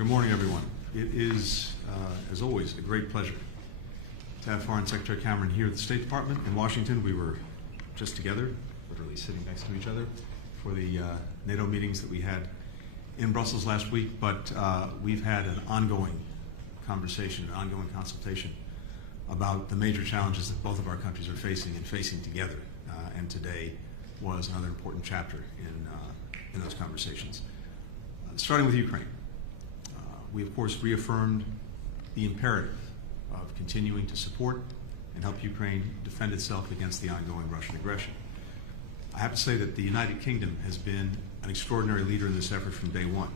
Good morning, everyone. It is, as always, a great pleasure to have Foreign Secretary Cameron here at the State Department in Washington. We were just together, literally sitting next to each other, for the NATO meetings that we had in Brussels last week, but we've had an ongoing conversation, an ongoing consultation about the major challenges that both of our countries are facing and facing together. And today was another important chapter in those conversations. Starting with Ukraine, we of course reaffirmed the imperative of continuing to support and help Ukraine defend itself against the ongoing Russian aggression. I have to say that the United Kingdom has been an extraordinary leader in this effort from day one,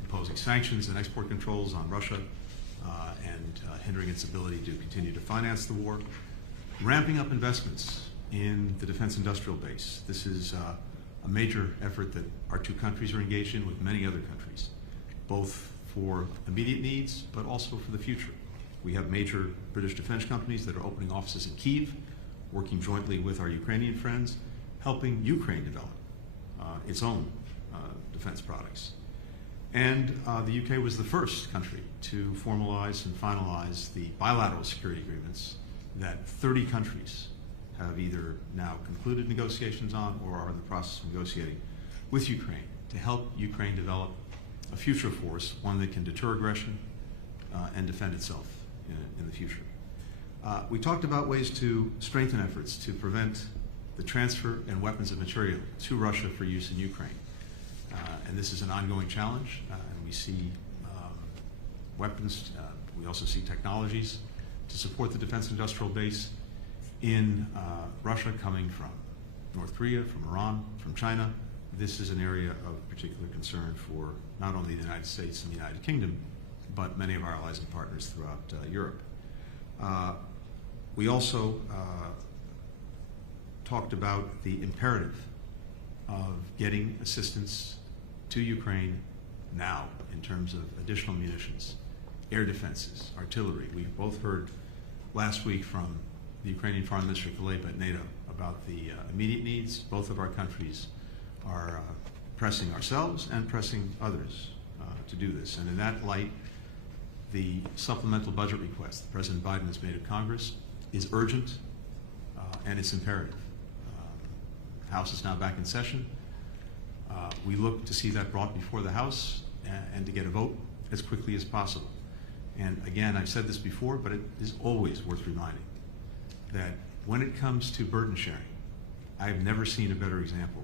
imposing sanctions and export controls on Russia and hindering its ability to continue to finance the war, ramping up investments in the defense industrial base. This is a major effort that our two countries are engaged in with many other countries, both for immediate needs, but also for the future. We have major British defense companies that are opening offices in Kyiv, working jointly with our Ukrainian friends, helping Ukraine develop its own defense products. And the UK was the first country to formalize and finalize the bilateral security agreements that 30 countries have either now concluded negotiations on or are in the process of negotiating with Ukraine to help Ukraine develop a future force, one that can deter aggression and defend itself in the future. We talked about ways to strengthen efforts to prevent the transfer and weapons of material to Russia for use in Ukraine. And this is an ongoing challenge, and we see weapons, we also see technologies to support the defense industrial base in Russia coming from North Korea, from Iran, from China. This is an area of particular concern for not only the United States and the United Kingdom, but many of our allies and partners throughout Europe. We also talked about the imperative of getting assistance to Ukraine now in terms of additional munitions, air defenses, artillery. We both heard last week from the Ukrainian Foreign Minister Kuleba at NATO about the immediate needs. Both of our countries are pressing ourselves and pressing others to do this. And in that light, the supplemental budget request that President Biden has made of Congress is urgent and it's imperative. The House is now back in session. We look to see that brought before the House and to get a vote as quickly as possible. And again, I've said this before, but it is always worth reminding that when it comes to burden sharing, I've never seen a better example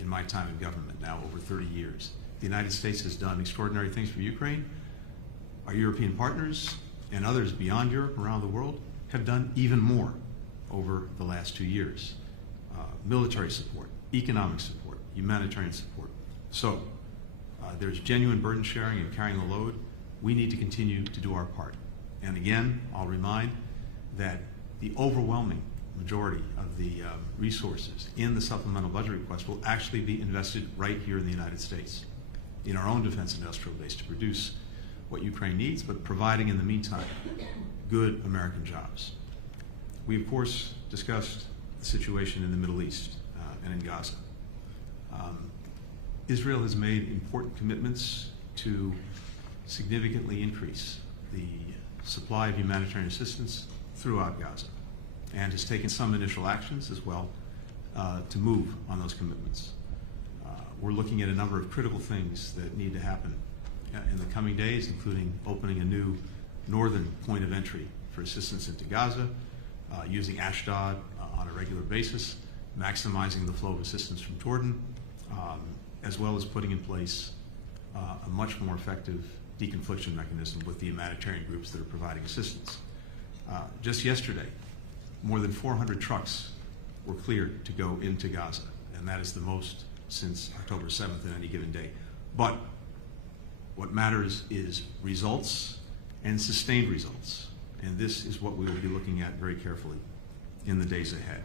in my time in government, now over 30 years. The United States has done extraordinary things for Ukraine. Our European partners and others beyond Europe, around the world, have done even more over the last 2 years. Military support, economic support, humanitarian support. So there's genuine burden sharing and carrying the load. We need to continue to do our part. And again, I'll remind that the overwhelming majority of the resources in the supplemental budget request will actually be invested right here in the United States, in our own defense industrial base to produce what Ukraine needs, but providing in the meantime good American jobs. We of course discussed the situation in the Middle East and in Gaza. Israel has made important commitments to significantly increase the supply of humanitarian assistance throughout Gaza, and has taken some initial actions as well to move on those commitments. We're looking at a number of critical things that need to happen in the coming days, including opening a new northern point of entry for assistance into Gaza, using Ashdod on a regular basis, maximizing the flow of assistance from Jordan, as well as putting in place a much more effective deconfliction mechanism with the humanitarian groups that are providing assistance. Just yesterday, more than 400 trucks were cleared to go into Gaza, and that is the most since October 7th in any given day. But what matters is results and sustained results, and this is what we will be looking at very carefully in the days ahead.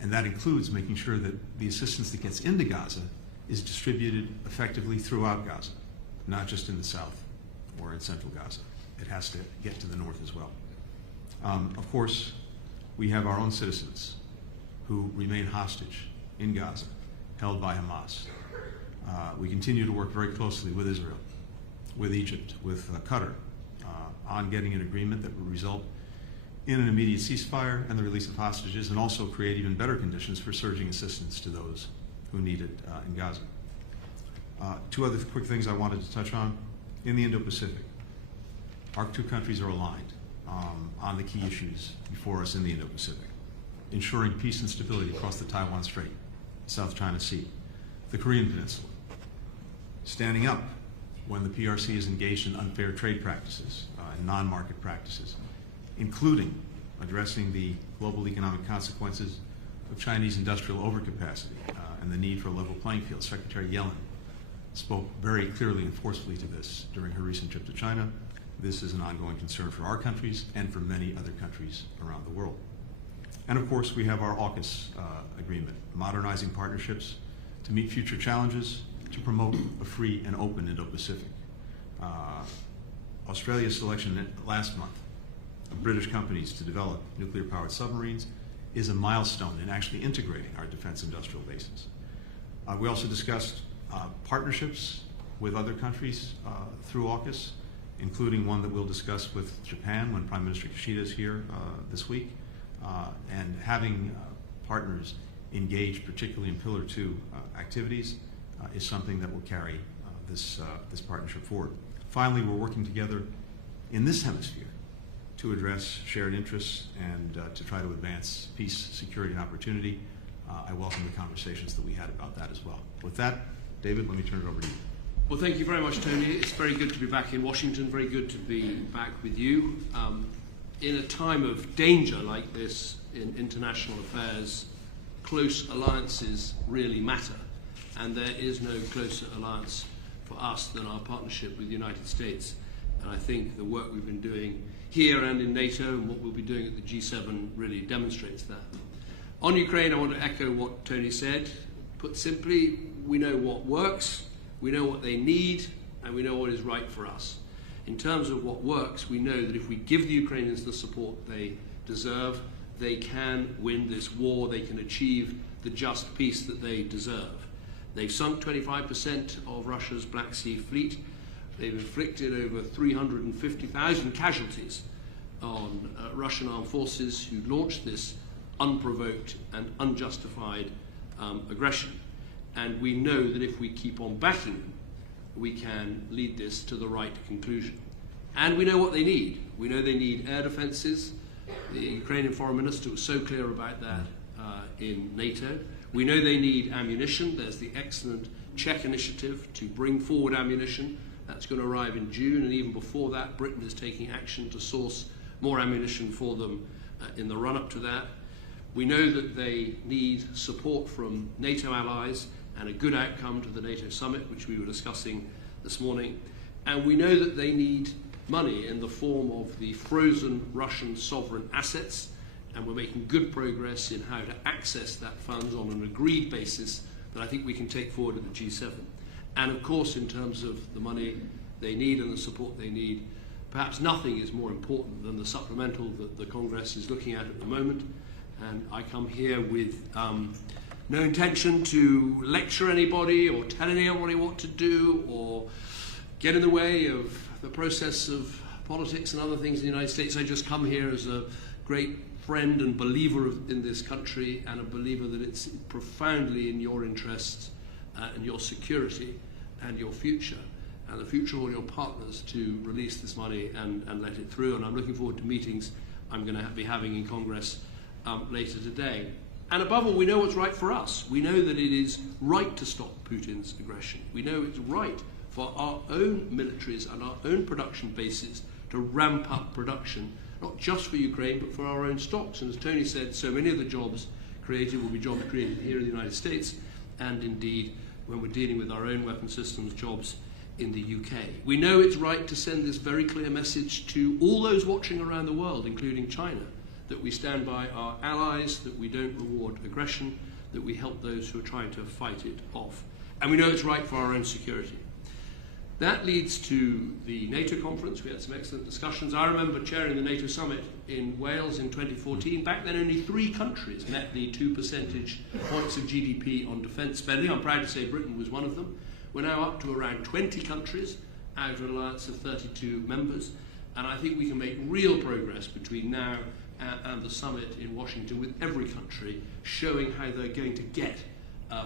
And that includes making sure that the assistance that gets into Gaza is distributed effectively throughout Gaza, not just in the south or in central Gaza. It has to get to the north as well. Of course, we have our own citizens who remain hostage in Gaza, held by Hamas. We continue to work very closely with Israel with Egypt, with Qatar, on getting an agreement that would result in an immediate ceasefire and the release of hostages, and also create even better conditions for surging assistance to those who need it in Gaza. Two other quick things I wanted to touch on. In the Indo-Pacific, our two countries are aligned on the key issues before us in the Indo-Pacific: ensuring peace and stability across the Taiwan Strait, South China Sea, the Korean Peninsula, standing up when the PRC is engaged in unfair trade practices and non-market practices, including addressing the global economic consequences of Chinese industrial overcapacity and the need for a level playing field. Secretary Yellen spoke very clearly and forcefully to this during her recent trip to China. This is an ongoing concern for our countries and for many other countries around the world. And of course, we have our AUKUS agreement, modernizing partnerships to meet future challenges, to promote a free and open Indo-Pacific. Australia's selection last month of British companies to develop nuclear-powered submarines is a milestone in actually integrating our defense industrial bases. We also discussed partnerships with other countries through AUKUS, including one that we'll discuss with Japan when Prime Minister Kishida is here this week, and having partners engaged, particularly in Pillar 2 activities, is something that will carry this partnership forward. Finally, we're working together in this hemisphere to address shared interests and to try to advance peace, security, and opportunity. I welcome the conversations that we had about that as well. With that, David, let me turn it over to you. Well, thank you very much, Tony. It's very good to be back in Washington, very good to be back with you. In a time of danger like this in international affairs, close alliances really matter. And there is no closer alliance for us than our partnership with the United States. And I think the work we've been doing here and in NATO and what we'll be doing at the G7 really demonstrates that. On Ukraine, I want to echo what Tony said. Put simply, we know what works, we know what they need, and we know what is right for us. In terms of what works, we know that if we give the Ukrainians the support they deserve, they can win this war, they can achieve the just peace that they deserve. They've sunk 25% of Russia's Black Sea fleet. They've inflicted over 350,000 casualties on Russian armed forces who launched this unprovoked and unjustified aggression. And we know that if we keep on backing them, we can lead this to the right conclusion. And we know what they need. We know they need air defenses. The Ukrainian foreign minister was so clear about that in NATO. We know they need ammunition. There's the excellent Czech initiative to bring forward ammunition. That's going to arrive in June, and even before that, Britain is taking action to source more ammunition for them in the run-up to that. We know that they need support from NATO allies and a good outcome to the NATO summit, which we were discussing this morning. And we know that they need money in the form of the frozen Russian sovereign assets, and we're making good progress in how to access that funds on an agreed basis that I think we can take forward at the G7. And of course, in terms of the money they need and the support they need, perhaps nothing is more important than the supplemental that the Congress is looking at the moment. And I come here with no intention to lecture anybody or tell anybody what to do or get in the way of the process of politics and other things in the United States. I just come here as a great friend and believer in this country, and a believer that it's profoundly in your interests and your security and your future and the future of all your partners to release this money and let it through. And I'm looking forward to meetings I'm going to be having in Congress later today. And above all, we know what's right for us. We know that it is right to stop Putin's aggression. We know it's right for our own militaries and our own production bases to ramp up production, not just for Ukraine, but for our own stocks. And as Tony said, so many of the jobs created will be jobs created here in the United States, and indeed, when we're dealing with our own weapon systems, jobs in the UK. We know it's right to send this very clear message to all those watching around the world, including China, that we stand by our allies, that we don't reward aggression, that we help those who are trying to fight it off. And we know it's right for our own security. That leads to the NATO conference. We had some excellent discussions. I remember chairing the NATO summit in Wales in 2014. Back then, only 3 countries met the 2 percentage points of GDP on defence spending. I'm proud to say Britain was one of them. We're now up to around 20 countries out of an alliance of 32 members. And I think we can make real progress between now and the summit in Washington with every country, showing how they're going to get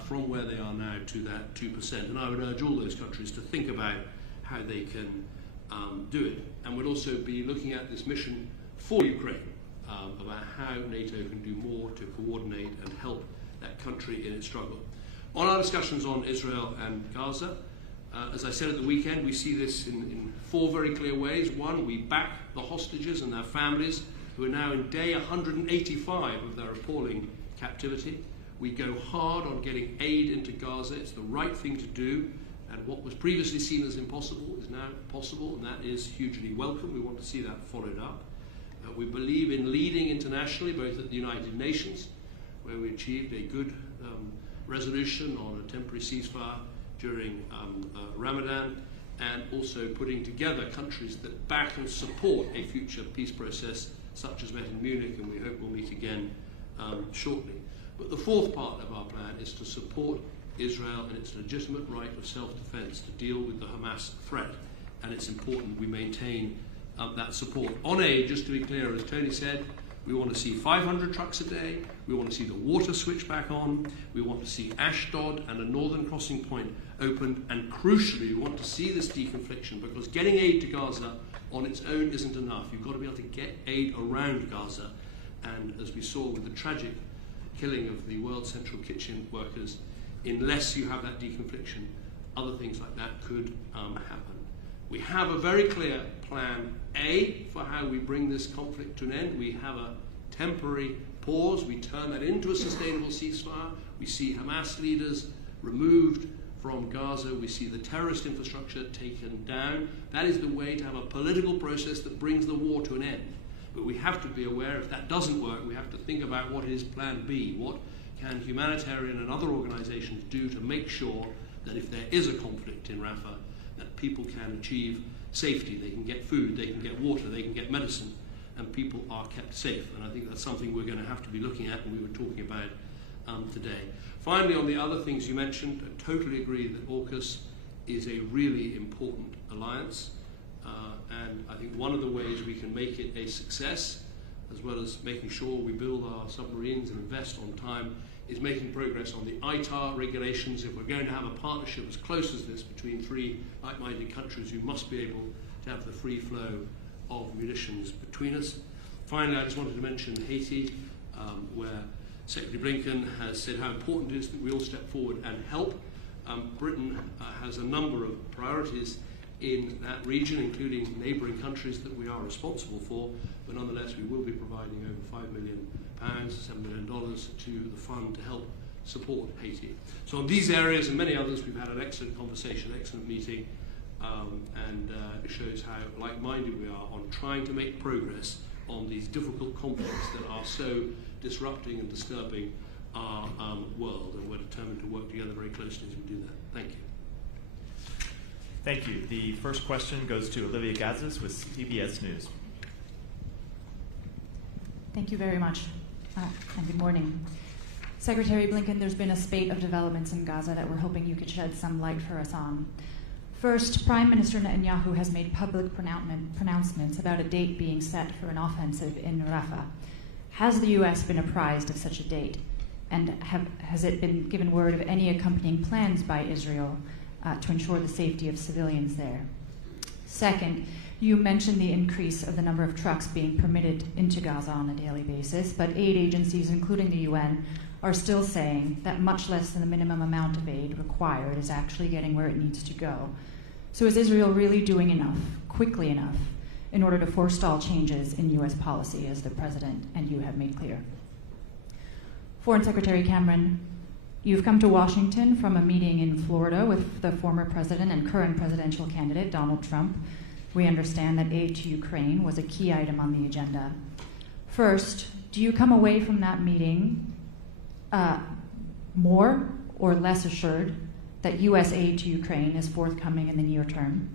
from where they are now to that 2%. And I would urge all those countries to think about how they can do it. And we'll also be looking at this mission for Ukraine, about how NATO can do more to coordinate and help that country in its struggle. On our discussions on Israel and Gaza, as I said at the weekend, we see this in 4 very clear ways. One, we back the hostages and their families, who are now in day 185 of their appalling captivity. We go hard on getting aid into Gaza. It's the right thing to do. And what was previously seen as impossible is now possible, and that is hugely welcome. We want to see that followed up. We believe in leading internationally, both at the United Nations, where we achieved a good resolution on a temporary ceasefire during Ramadan, and also putting together countries that back and support a future peace process such as met in Munich, and we hope we'll meet again shortly. But the 4th part of our plan is to support Israel in its legitimate right of self-defense to deal with the Hamas threat, and it's important we maintain that support. On aid, just to be clear, as Tony said, we want to see 500 trucks a day, we want to see the water switch back on, we want to see Ashdod and a northern crossing point opened, and crucially, we want to see this deconfliction, because getting aid to Gaza on its own isn't enough. You've got to be able to get aid around Gaza, and as we saw with the tragic killing of the World Central Kitchen workers, unless you have that deconfliction, other things like that could happen. We have a very clear plan A for how we bring this conflict to an end. We have a temporary pause. We turn that into a sustainable ceasefire. We see Hamas leaders removed from Gaza. We see the terrorist infrastructure taken down. That is the way to have a political process that brings the war to an end. But we have to be aware, if that doesn't work, we have to think about what is plan B. What can humanitarian and other organizations do to make sure that if there is a conflict in Rafah, that people can achieve safety, they can get food, they can get water, they can get medicine, and people are kept safe. And I think that's something we're going to have to be looking at, and we were talking about today. Finally, on the other things you mentioned, I totally agree that AUKUS is a really important alliance, and I think one of the ways we can make it a success, as well as making sure we build our submarines and invest on time, is making progress on the ITAR regulations. If we're going to have a partnership as close as this between 3 like-minded countries, we must be able to have the free flow of munitions between us. Finally, I just wanted to mention Haiti, where Secretary Blinken has said how important it is that we all step forward and help. Britain has a number of priorities in that region, including neighbouring countries that we are responsible for, but nonetheless we will be providing over £5 million, $7 million to the fund to help support Haiti. So on these areas and many others, we've had an excellent conversation, excellent meeting, and it shows how like-minded we are on trying to make progress on these difficult conflicts that are so disrupting and disturbing our world, and we're determined to work together very closely as we do that. Thank you. Thank you. The first question goes to Olivia Gazis with CBS News. Thank you very much, and good morning. Secretary Blinken, there's been a spate of developments in Gaza that we're hoping you could shed some light for us on. First, Prime Minister Netanyahu has made public pronouncements about a date being set for an offensive in Rafah. Has the U.S. been apprised of such a date? And has it been given word of any accompanying plans by Israel to ensure the safety of civilians there? Second, you mentioned the increase of the number of trucks being permitted into Gaza on a daily basis, but aid agencies, including the UN, are still saying that much less than the minimum amount of aid required is actually getting where it needs to go. So is Israel really doing enough, quickly enough, in order to forestall changes in U.S. policy, as the President and you have made clear? Foreign Secretary Cameron, you've come to Washington from a meeting in Florida with the former president and current presidential candidate, Donald Trump. We understand that aid to Ukraine was a key item on the agenda. First, do you come away from that meeting more or less assured that U.S. aid to Ukraine is forthcoming in the near term?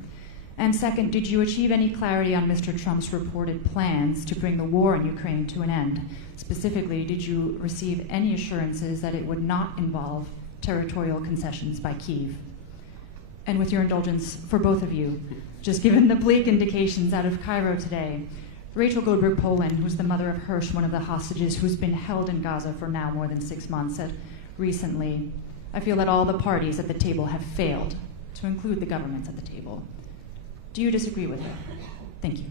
And second, did you achieve any clarity on Mr. Trump's reported plans to bring the war in Ukraine to an end? Specifically, did you receive any assurances that it would not involve territorial concessions by Kyiv? And with your indulgence, for both of you, just given the bleak indications out of Cairo today, Rachel Goldberg-Polin, who's the mother of Hirsch, one of the hostages who's been held in Gaza for now more than 6 months, said recently, "I feel that all the parties at the table have failed," to include the governments at the table. Do you disagree with her? Thank you.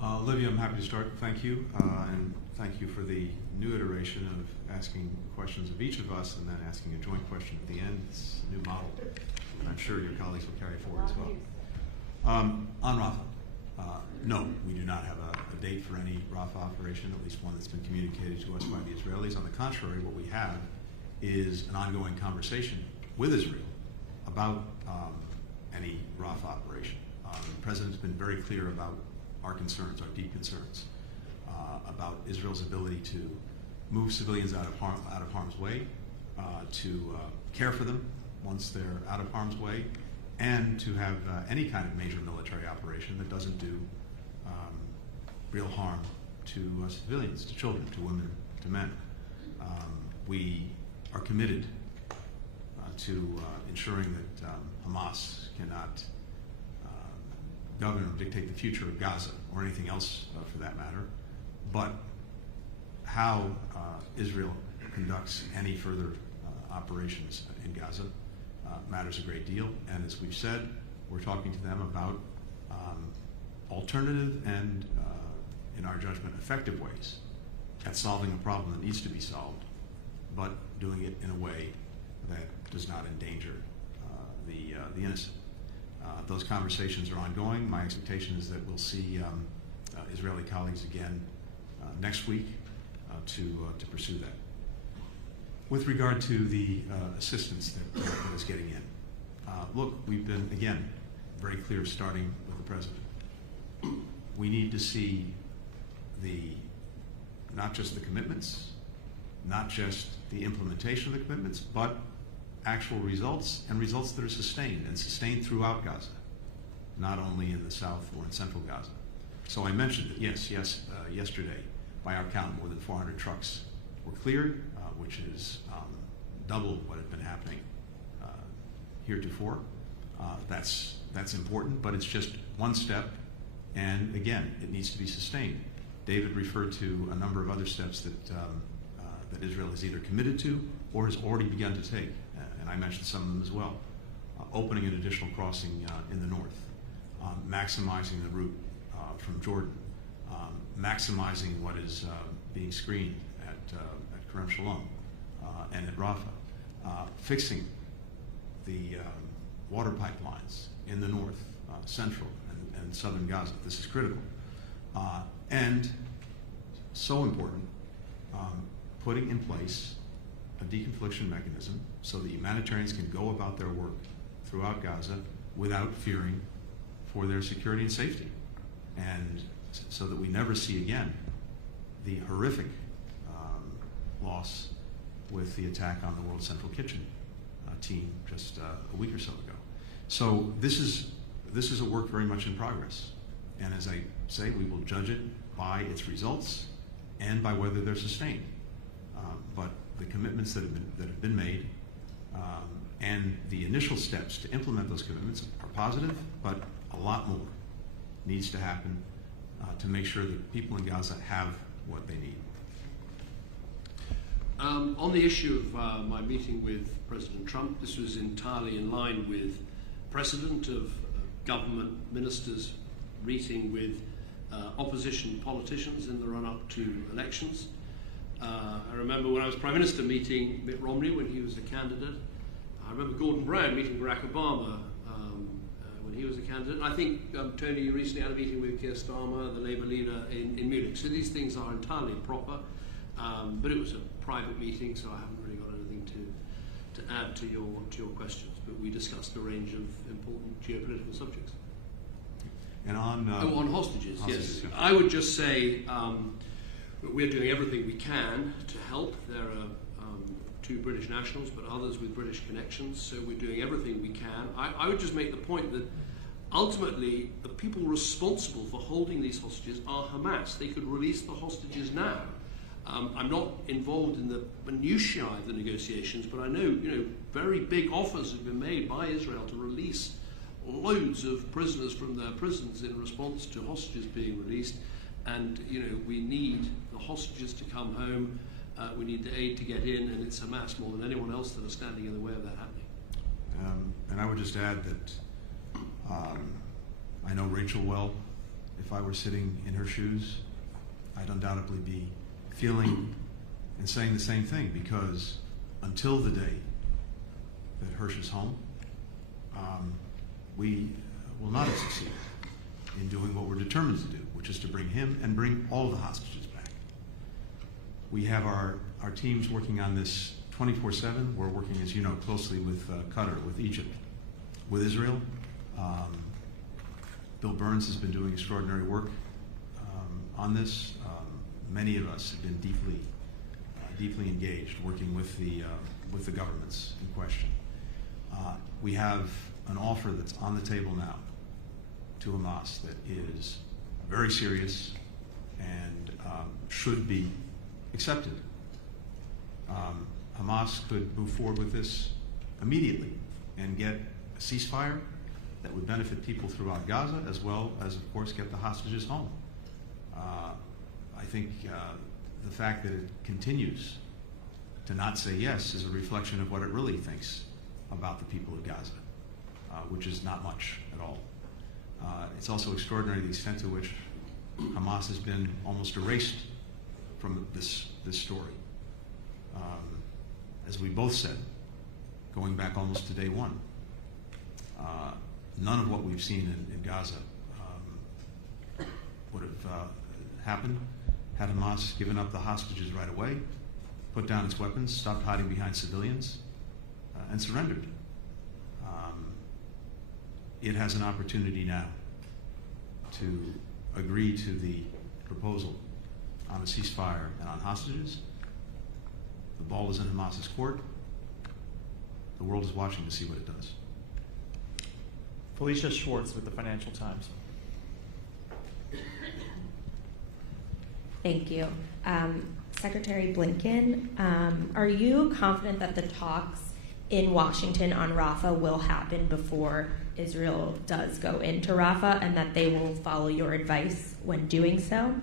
Olivia, I'm happy to start. Thank you. And thank you for the new iteration of asking questions of each of us and then asking a joint question at the end. It's a new model. And I'm sure your colleagues will carry forward as well. On Rafah, no, we do not have a date for any Rafah operation, at least one that's been communicated to us by the Israelis. On the contrary, what we have is an ongoing conversation with Israel about any Rafah operation. The President's been very clear about our concerns, our deep concerns, about Israel's ability to move civilians out of harm's way, to care for them once they're out of harm's way, and to have any kind of major military operation that doesn't do real harm to civilians, to children, to women, to men. We are committed to ensuring that Hamas cannot govern or dictate the future of Gaza or anything else for that matter, but how Israel conducts any further operations in Gaza matters a great deal. And as we've said, we're talking to them about alternative and, in our judgment, effective ways at solving a problem that needs to be solved, but doing it in a way that does not endanger the innocent. Those conversations are ongoing. My expectation is that we'll see Israeli colleagues again next week to pursue that. With regard to the assistance that is getting in, look, we've been, again, very clear starting with the President. We need to see not just the commitments, not just the implementation of the commitments, but actual results, and results that are sustained, and sustained throughout Gaza, not only in the south or in central Gaza. So I mentioned that, yesterday, by our count, more than 400 trucks were cleared, which is double what had been happening heretofore. That's important, but it's just one step, and again, it needs to be sustained. David referred to a number of other steps that Israel has either committed to or has already begun to take, and I mentioned some of them as well. Opening an additional crossing in the north, maximizing the route from Jordan, maximizing what is being screened at Kerem Shalom and at Rafah, fixing the water pipelines in the north, central, and southern Gaza. This is critical. And so important, putting in place a deconfliction mechanism so that humanitarians can go about their work throughout Gaza without fearing for their security and safety, and so that we never see again the horrific loss with the attack on the World Central Kitchen team just a week or so ago. So this is a work very much in progress, and as I say, we will judge it by its results and by whether they're sustained. But the commitments that have been made and the initial steps to implement those commitments are positive, but a lot more needs to happen to make sure that people in Gaza have what they need. On the issue of my meeting with President Trump, this was entirely in line with precedent of government ministers meeting with opposition politicians in the run-up to elections. I remember when I was Prime Minister meeting Mitt Romney when he was a candidate. I remember Gordon Brown meeting Barack Obama when he was a candidate. And I think, Tony, you recently had a meeting with Keir Starmer, the Labour leader, in Munich. So these things are entirely proper. But it was a private meeting, so I haven't really got anything to add to your questions. But we discussed a range of important geopolitical subjects. And on hostages, yes. Yeah. I would just say we're doing everything we can to help. There are two British nationals, but others with British connections, so we're doing everything we can. I would just make the point that ultimately the people responsible for holding these hostages are Hamas. They could release the hostages now. I'm not involved in the minutiae of the negotiations, but I know, very big offers have been made by Israel to release loads of prisoners from their prisons in response to hostages being released. And, we need the hostages to come home. We need the aid to get in, and it's Hamas more than anyone else that are standing in the way of that happening. And I would just add that I know Rachel well. If I were sitting in her shoes, I'd undoubtedly be feeling and saying the same thing, because until the day that Hirsch is home, we will not have succeeded in doing what we're determined to do, which is to bring him and bring all of the hostages back. We have our teams working on this 24/7. We're working, as you know, closely with Qatar, with Egypt, with Israel. Bill Burns has been doing extraordinary work on this. Many of us have been deeply engaged, working with the governments in question. We have an offer that's on the table now to Hamas that is very serious and should be accepted. Hamas could move forward with this immediately and get a ceasefire that would benefit people throughout Gaza, as well as, of course, get the hostages home. I think the fact that it continues to not say yes is a reflection of what it really thinks about the people of Gaza, which is not much at all. It's also extraordinary the extent to which Hamas has been almost erased from this story. As we both said, going back almost to day one, none of what we've seen in Gaza would have happened had Hamas given up the hostages right away, put down its weapons, stopped hiding behind civilians, and surrendered. It has an opportunity now to agree to the proposal on a ceasefire and on hostages. The ball is in Hamas's court. The world is watching to see what it does. Felicia Schwartz with the Financial Times. Thank you. Secretary Blinken, are you confident that the talks in Washington on Rafah will happen before Israel does go into Rafah, and that they will follow your advice when doing so?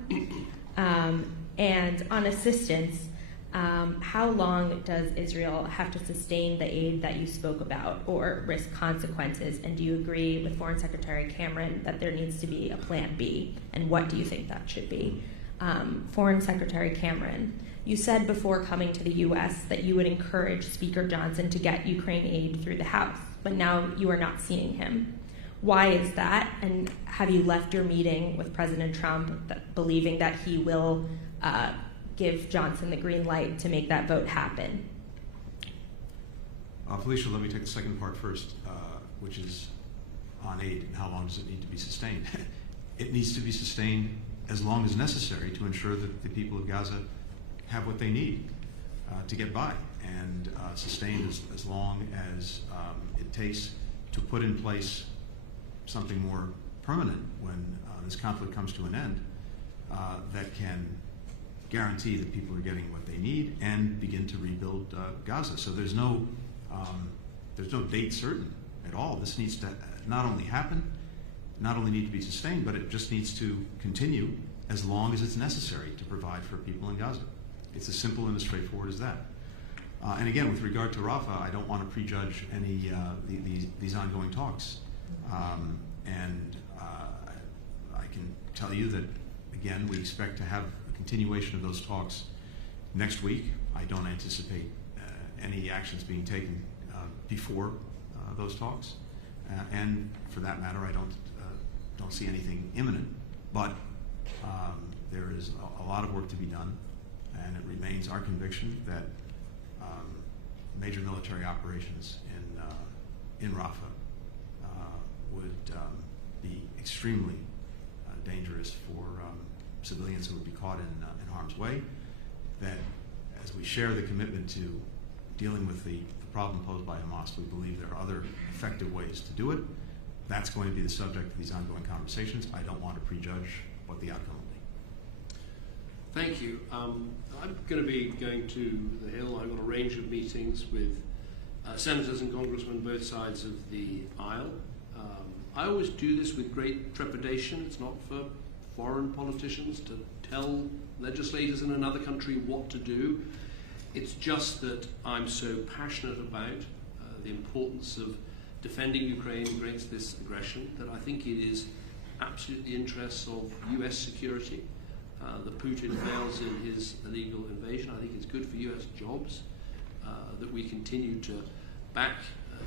And on assistance, how long does Israel have to sustain the aid that you spoke about or risk consequences? And do you agree with Foreign Secretary Cameron that there needs to be a plan B? And what do you think that should be? Foreign Secretary Cameron, you said before coming to the U.S. that you would encourage Speaker Johnson to get Ukraine aid through the House, but now you are not seeing him. Why is that? And have you left your meeting with President Trump believing that he will give Johnson the green light to make that vote happen? Felicia, let me take the second part first, which is on aid and how long does it need to be sustained. It needs to be sustained as long as necessary to ensure that the people of Gaza have what they need to get by, and sustained as long as it takes to put in place something more permanent when this conflict comes to an end that can guarantee that people are getting what they need and begin to rebuild Gaza. So there's no date certain at all. This needs to not only happen, not only need to be sustained, but it just needs to continue as long as it's necessary to provide for people in Gaza. It's as simple and as straightforward as that. And again, with regard to Rafah, I don't want to prejudge any these ongoing talks. And I can tell you that, again, we expect to have a continuation of those talks next week. I don't anticipate any actions being taken before those talks. And for that matter, I don't see anything imminent. But there is a lot of work to be done, and it remains our conviction that major military operations in Rafah would be extremely dangerous for civilians who would be caught in harm's way. That as we share the commitment to dealing with the problem posed by Hamas, we believe there are other effective ways to do it. That's going to be the subject of these ongoing conversations. I don't want to prejudge what the outcome will be. Thank you. I'm going to be going to the Hill. I've got a range of meetings with senators and congressmen both sides of the aisle. I always do this with great trepidation. It's not for foreign politicians to tell legislators in another country what to do. It's just that I'm so passionate about the importance of defending Ukraine against this aggression that I think it is absolutely the interests of US security that Putin fails in his illegal invasion. I think it's good for US jobs that we continue to back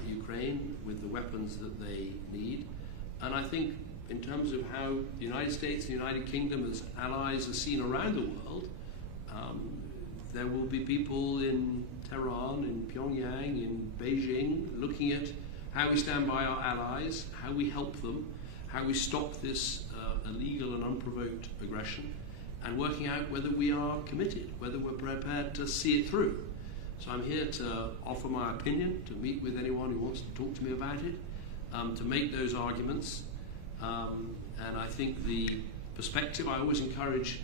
Ukraine with the weapons that they need. And I think in terms of how the United States and the United Kingdom as allies are seen around the world, there will be people in Tehran, in Pyongyang, in Beijing, looking at how we stand by our allies, how we help them, how we stop this illegal and unprovoked aggression, and working out whether we are committed, whether we're prepared to see it through. So I'm here to offer my opinion, to meet with anyone who wants to talk to me about it, to make those arguments. And I think the perspective, I always encourage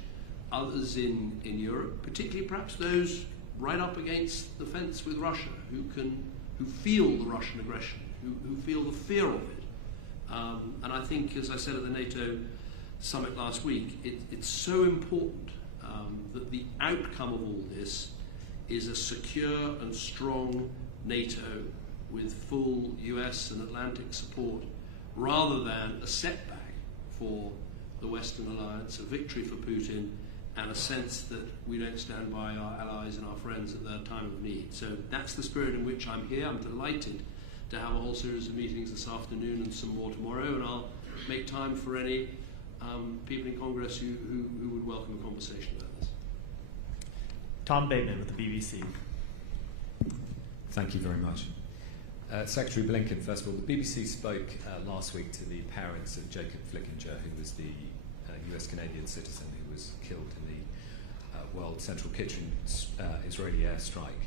others in Europe, particularly perhaps those right up against the fence with Russia, who feel the Russian aggression, who feel the fear of it. And I think, as I said at the NATO summit last week, it's so important that the outcome of all this is a secure and strong NATO with full US and Atlantic support, rather than a setback for the Western alliance, a victory for Putin, and a sense that we don't stand by our allies and our friends at their time of need. So that's the spirit in which I'm here. I'm delighted to have a whole series of meetings this afternoon and some more tomorrow, and I'll make time for any people in Congress who would welcome a conversation about this. Tom Bateman with the BBC. Thank you very much. Secretary Blinken, first of all, the BBC spoke last week to the parents of Jacob Flickinger, who was the US-Canadian citizen who was killed in the World Central Kitchen Israeli airstrike.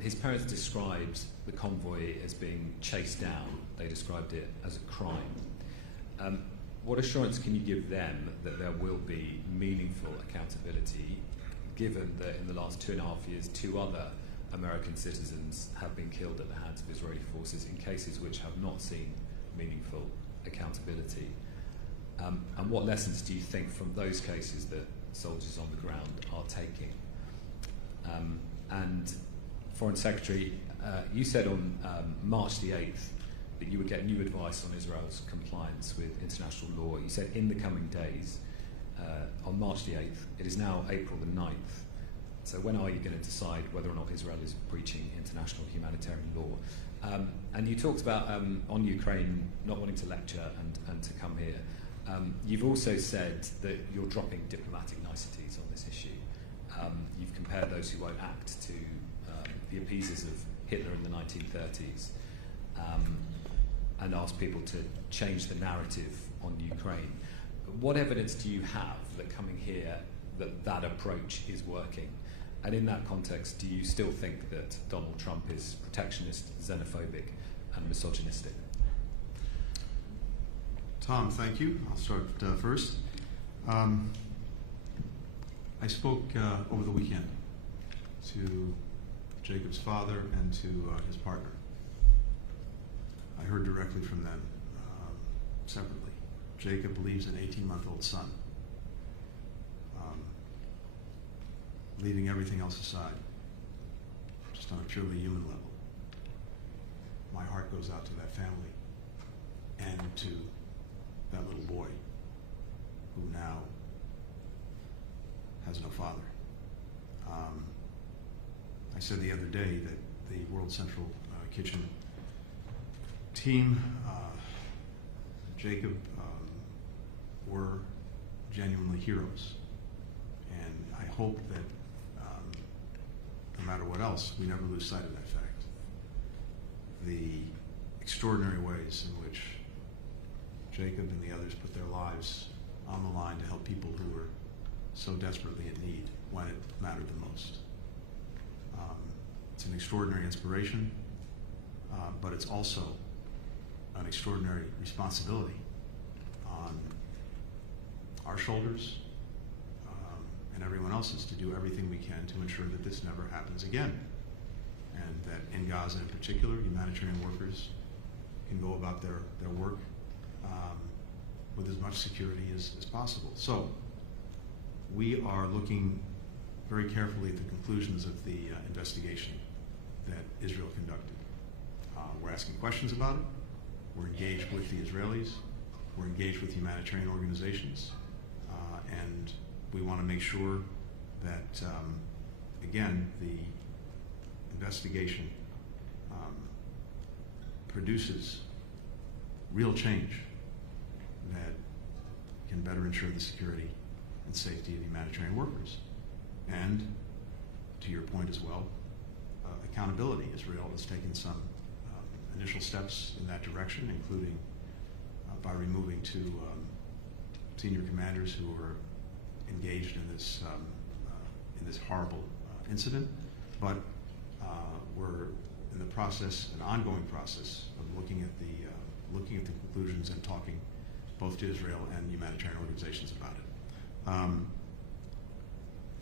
His parents described the convoy as being chased down. They described it as a crime. What assurance can you give them that there will be meaningful accountability, given that in the last 2.5 years, 2 other American citizens have been killed at the hands of Israeli forces in cases which have not seen meaningful accountability? And what lessons do you think from those cases that soldiers on the ground are taking? And Foreign Secretary, you said on March the 8th that you would get new advice on Israel's compliance with international law. You said in the coming days, on March the 8th, it is now April the 9th. So when are you going to decide whether or not Israel is breaching international humanitarian law? And you talked about, on Ukraine, not wanting to lecture and to come here. You've also said that you're dropping diplomatic niceties on this issue. You've compared those who won't act to the appeasers of Hitler in the 1930s, and asked people to change the narrative on Ukraine. What evidence do you have that coming here, that approach is working? And in that context, do you still think that Donald Trump is protectionist, xenophobic, and misogynistic? Tom, thank you. I'll start first. I spoke over the weekend to Jacob's father and to his partner. I heard directly from them separately. Jacob leaves an 18-month-old son, leaving everything else aside, just on a purely human level. My heart goes out to that family and to that little boy who now has no father. I said the other day that the World Central Kitchen team, Jacob, were genuinely heroes. And I hope that no matter what else, we never lose sight of that fact. The extraordinary ways in which Jacob and the others put their lives on the line to help people who were so desperately in need when it mattered the most. It's an extraordinary inspiration, but it's also an extraordinary responsibility on our shoulders and everyone else is to do everything we can to ensure that this never happens again. And that in Gaza in particular, humanitarian workers can go about their work with as much security as possible. So we are looking very carefully at the conclusions of the investigation that Israel conducted. We're asking questions about it. We're engaged with the Israelis. We're engaged with humanitarian organizations. And we want to make sure that, again, the investigation produces real change that can better ensure the security and safety of humanitarian workers. And to your point as well, accountability. Israel has taken some initial steps in that direction, including by removing two senior commanders who were engaged in this horrible incident. But we're in the process, an ongoing process, of looking at the conclusions and talking both to Israel and humanitarian organizations about it.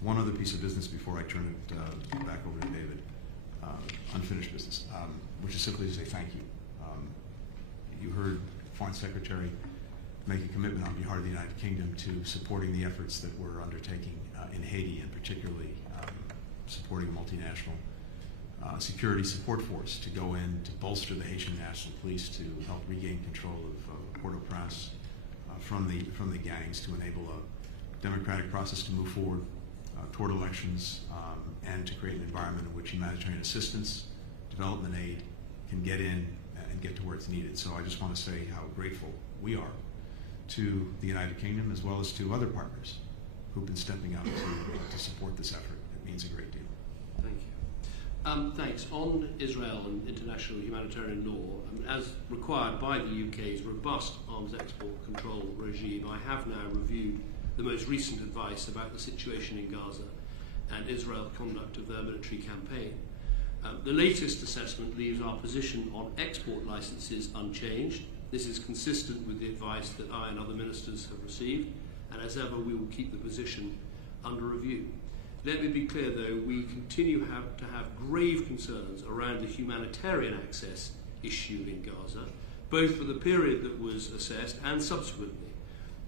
One other piece of business before I turn it back over to David, unfinished business, which is simply to say thank you. You heard Foreign Secretary make a commitment on behalf of the United Kingdom to supporting the efforts that we're undertaking in Haiti, and particularly supporting a multinational security support force to go in to bolster the Haitian National Police to help regain control of Port-au-Prince from the gangs, to enable a democratic process to move forward toward elections, and to create an environment in which humanitarian assistance, development aid can get in and get to where it's needed. So I just want to say how grateful we are to the United Kingdom as well as to other partners who've been stepping up to support this effort. It means a great deal. Thank you. Thanks. On Israel and international humanitarian law, as required by the UK's robust arms export control regime, I have now reviewed the most recent advice about the situation in Gaza and Israel's conduct of their military campaign. The latest assessment leaves our position on export licenses unchanged. This is consistent with the advice that I and other ministers have received, and as ever we will keep the position under review. Let me be clear though, we continue to have grave concerns around the humanitarian access issue in Gaza, both for the period that was assessed and subsequently.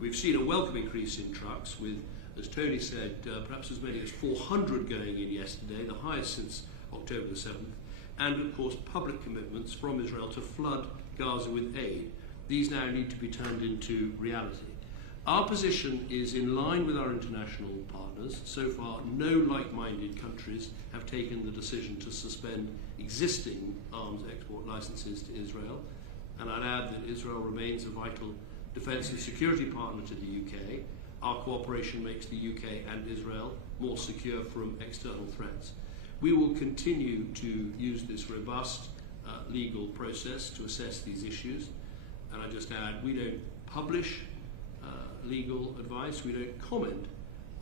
We've seen a welcome increase in trucks with, as Tony said, perhaps as many as 400 going in yesterday, the highest since October the 7th, and of course public commitments from Israel to flood Gaza with aid. These now need to be turned into reality. Our position is in line with our international partners. So far, no like-minded countries have taken the decision to suspend existing arms export licenses to Israel. And I'd add that Israel remains a vital defence and security partner to the UK. Our cooperation makes the UK and Israel more secure from external threats. We will continue to use this robust legal process to assess these issues. And I just add, we don't publish legal advice, we don't comment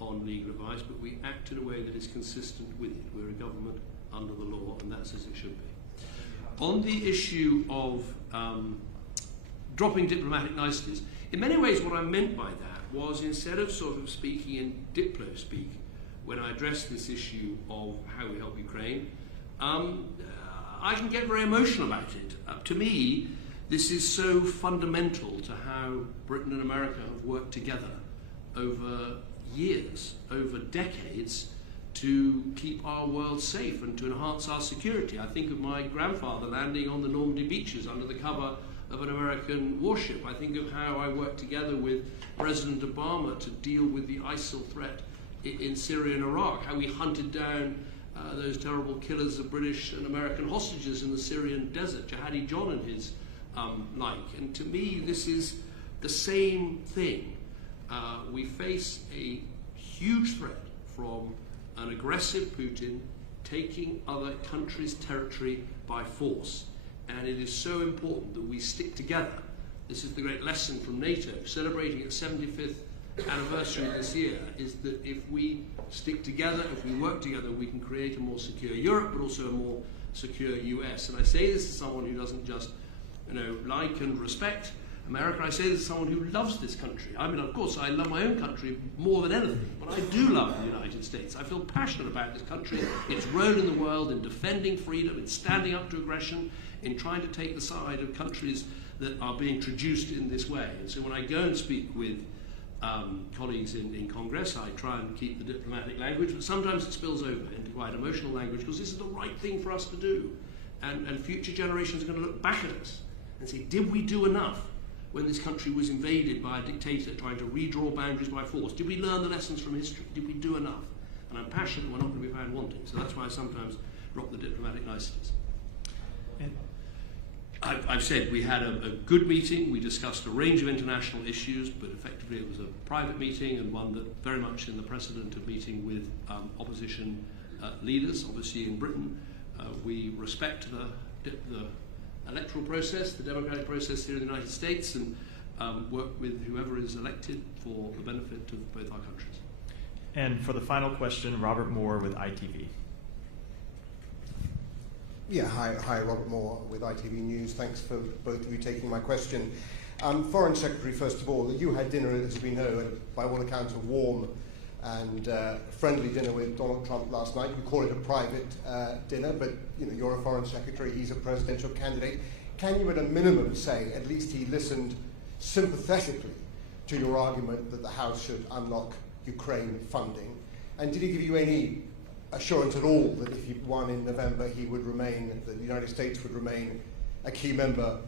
on legal advice, but we act in a way that is consistent with it. We're a government under the law, and that's as it should be. On the issue of dropping diplomatic niceties, in many ways what I meant by that was, instead of sort of speaking in diplo speak when I addressed this issue of how we help Ukraine, I can get very emotional about it. To me, this is so fundamental to how Britain and America have worked together over years, over decades, to keep our world safe and to enhance our security. I think of my grandfather landing on the Normandy beaches under the cover of an American warship. I think of how I worked together with President Obama to deal with the ISIL threat in Syria and Iraq, how we hunted down those terrible killers of British and American hostages in the Syrian desert, Jihadi John and his like. And to me, this is the same thing. We face a huge threat from an aggressive Putin taking other countries' territory by force. And it is so important that we stick together. This is the great lesson from NATO, celebrating its 75th anniversary this year, is that if we stick together, if we work together, we can create a more secure Europe, but also a more secure US. And I say this as someone who doesn't just like and respect America. I say this as someone who loves this country. I mean, of course, I love my own country more than anything, but I do love the United States. I feel passionate about this country, its role in the world, in defending freedom, in standing up to aggression, in trying to take the side of countries that are being traduced in this way. And so when I go and speak with colleagues in Congress, I try and keep the diplomatic language, but sometimes it spills over into quite emotional language, because this is the right thing for us to do. And future generations are going to look back at us and say, did we do enough when this country was invaded by a dictator trying to redraw boundaries by force? Did we learn the lessons from history? Did we do enough? And I'm passionate we're not going to be found wanting. So that's why I sometimes drop the diplomatic niceties. I've said we had a good meeting. We discussed a range of international issues, but effectively it was a private meeting, and one that very much in the precedent of meeting with opposition leaders. Obviously in Britain, we respect the electoral process, the democratic process here in the United States, and work with whoever is elected for the benefit of both our countries. And for the final question, Robert Moore with ITV. Yeah, hi, Robert Moore with ITV News. Thanks for both of you taking my question. Foreign Secretary, first of all, you had dinner, as we know, by all accounts, a warm and friendly dinner with Donald Trump last night. You call it a private dinner, but you're a Foreign Secretary, he's a presidential candidate. Can you, at a minimum, say at least he listened sympathetically to your argument that the House should unlock Ukraine funding? And did he give you any assurance at all that if he won in November, he would remain, that the United States would remain a key member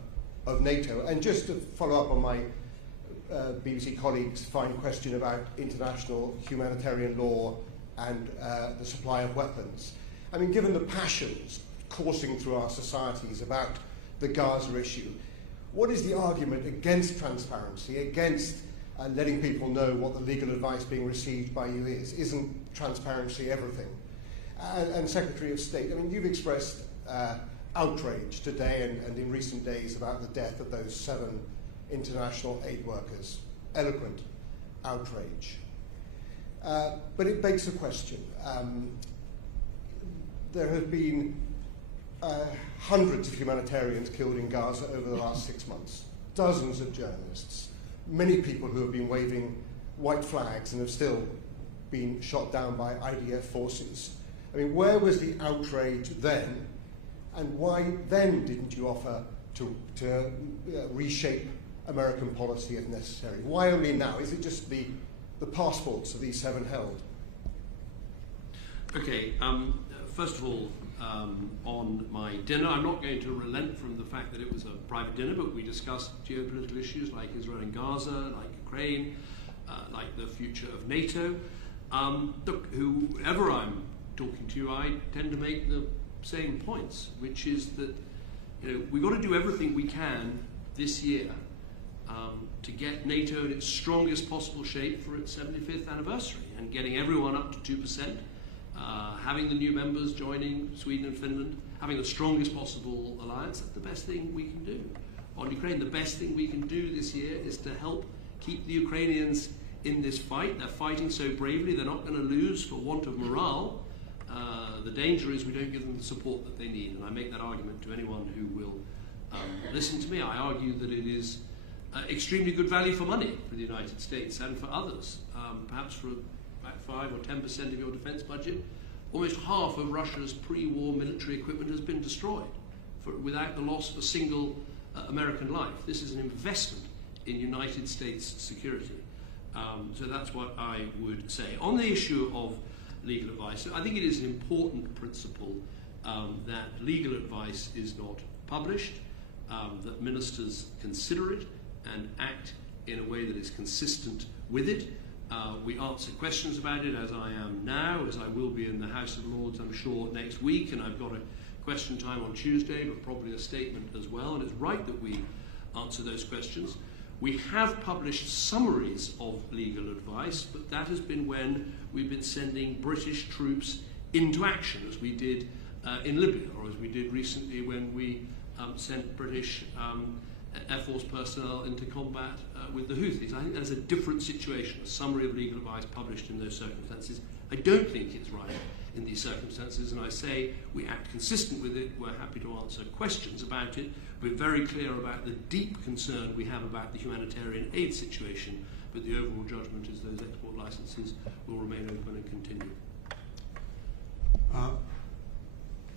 of NATO? And just to follow up on my BBC colleague's fine question about international humanitarian law and the supply of weapons. I mean, given the passions coursing through our societies about the Gaza issue, what is the argument against transparency, against letting people know what the legal advice being received by you is? Isn't transparency everything? And Secretary of State, I mean, you've expressed outrage today and in recent days about the death of those 7 international aid workers. Eloquent outrage. But it begs the question. There have been hundreds of humanitarians killed in Gaza over the last 6 months. Dozens of journalists. Many people who have been waving white flags and have still been shot down by IDF forces. I mean, where was the outrage then, and why then didn't you offer to reshape American policy if necessary? Why only now? Is it just the passports of these 7 held? Okay, first of all, on my dinner, I'm not going to relent from the fact that it was a private dinner, but we discussed geopolitical issues like Israel and Gaza, like Ukraine, like the future of NATO. Look, whoever I'm talking to, I tend to make the same points, which is that we've got to do everything we can this year to get NATO in its strongest possible shape for its 75th anniversary, and getting everyone up to 2%, having the new members joining Sweden and Finland, having the strongest possible alliance. That's the best thing we can do. On Ukraine, the best thing we can do this year is to help keep the Ukrainians in this fight. They're fighting so bravely, they're not going to lose for want of morale. The danger is we don't give them the support that they need, and I make that argument to anyone who will listen to me. I argue that it is extremely good value for money for the United States and for others. Perhaps for about 5 or 10% of your defense budget, almost half of Russia's pre-war military equipment has been destroyed without the loss of a single American life. This is an investment in United States security. So that's what I would say. On the issue of legal advice, I think it is an important principle that legal advice is not published, that ministers consider it and act in a way that is consistent with it. We answer questions about it, as I am now, as I will be in the House of Lords, I'm sure, next week, and I've got a question time on Tuesday, but probably a statement as well, and it's right that we answer those questions. We have published summaries of legal advice, but that has been when we've been sending British troops into action, as we did in Libya, or as we did recently when we sent British Air Force personnel into combat with the Houthis. I think that's a different situation, a summary of legal advice published in those circumstances. I don't think it's right in these circumstances, and I say we act consistent with it. We're happy to answer questions about it. We're very clear about the deep concern we have about the humanitarian aid situation, but the overall judgment is those export licenses will remain open and continue.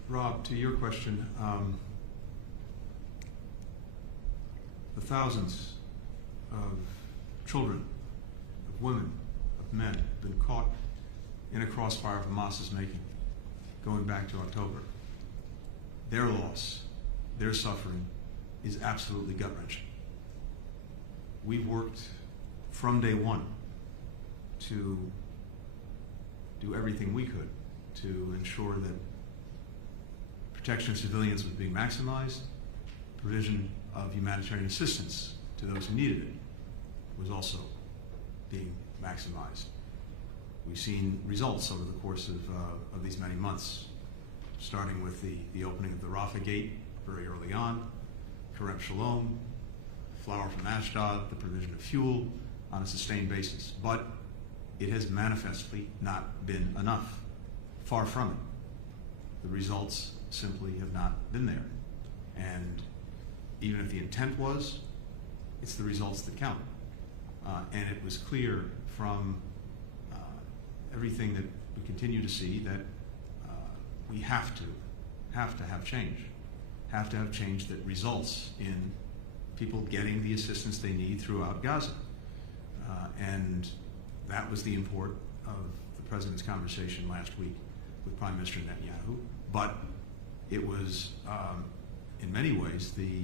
Rob, to your question, the thousands of children, of women, of men have been caught in a crossfire Hamas is making, going back to October. Their loss, their suffering is absolutely gut-wrenching. We've worked from day one to do everything we could to ensure that protection of civilians was being maximized, provision of humanitarian assistance to those who needed it was also being maximized. We've seen results over the course of these many months, starting with the opening of the Rafah gate very early on, Kerem Shalom, flour from Ashdod, the provision of fuel on a sustained basis. But it has manifestly not been enough. Far from it. The results simply have not been there. And even if the intent was, it's the results that count. And it was clear from everything that we continue to see that we have to have change. Have to have change that results in people getting the assistance they need throughout Gaza. And that was the import of the President's conversation last week with Prime Minister Netanyahu. But it was, in many ways, the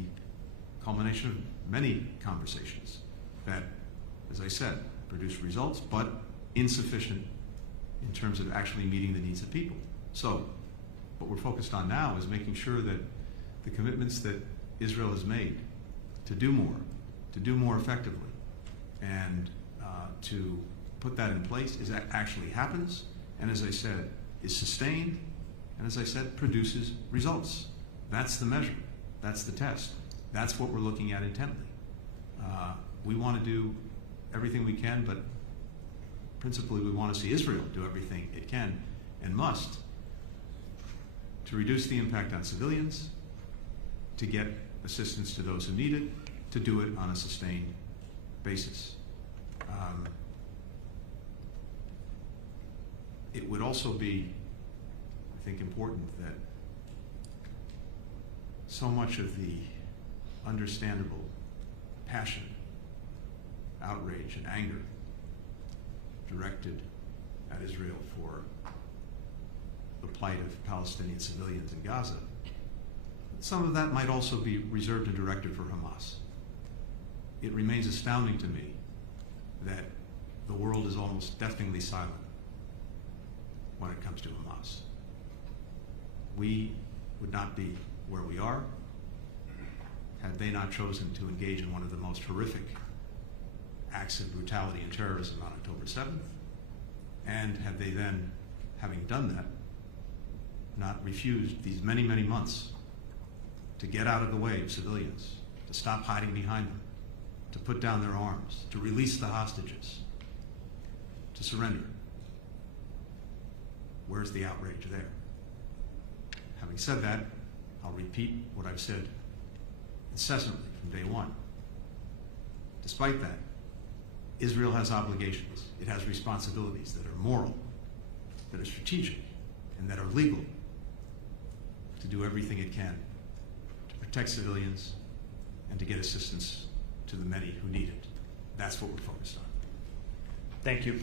culmination of many conversations that, as I said, produced results, but insufficient in terms of actually meeting the needs of people. So what we're focused on now is making sure that the commitments that Israel has made to do more effectively, and to put that in place is that actually happens, and as I said, is sustained, and as I said, produces results. That's the measure. That's the test. That's what we're looking at intently. We want to do everything we can, but principally we want to see Israel do everything it can and must to reduce the impact on civilians, to get assistance to those who need it, to do it on a sustained basis. It would also be, I think, important that so much of the understandable passion, outrage, and anger directed at Israel for the plight of Palestinian civilians in Gaza, some of that might also be reserved and directed for Hamas. It remains astounding to me that the world is almost deafeningly silent when it comes to Hamas. We would not be where we are had they not chosen to engage in one of the most horrific acts of brutality and terrorism on October 7th, and had they then, having done that, not refused these many, many months to get out of the way of civilians, to stop hiding behind them, to put down their arms, to release the hostages, to surrender. Where's the outrage there? Having said that, I'll repeat what I've said incessantly from day one. Despite that, Israel has obligations. It has responsibilities that are moral, that are strategic, and that are legal to do everything it can to protect civilians and to get assistance to the many who need it. That's what we're focused on. Thank you.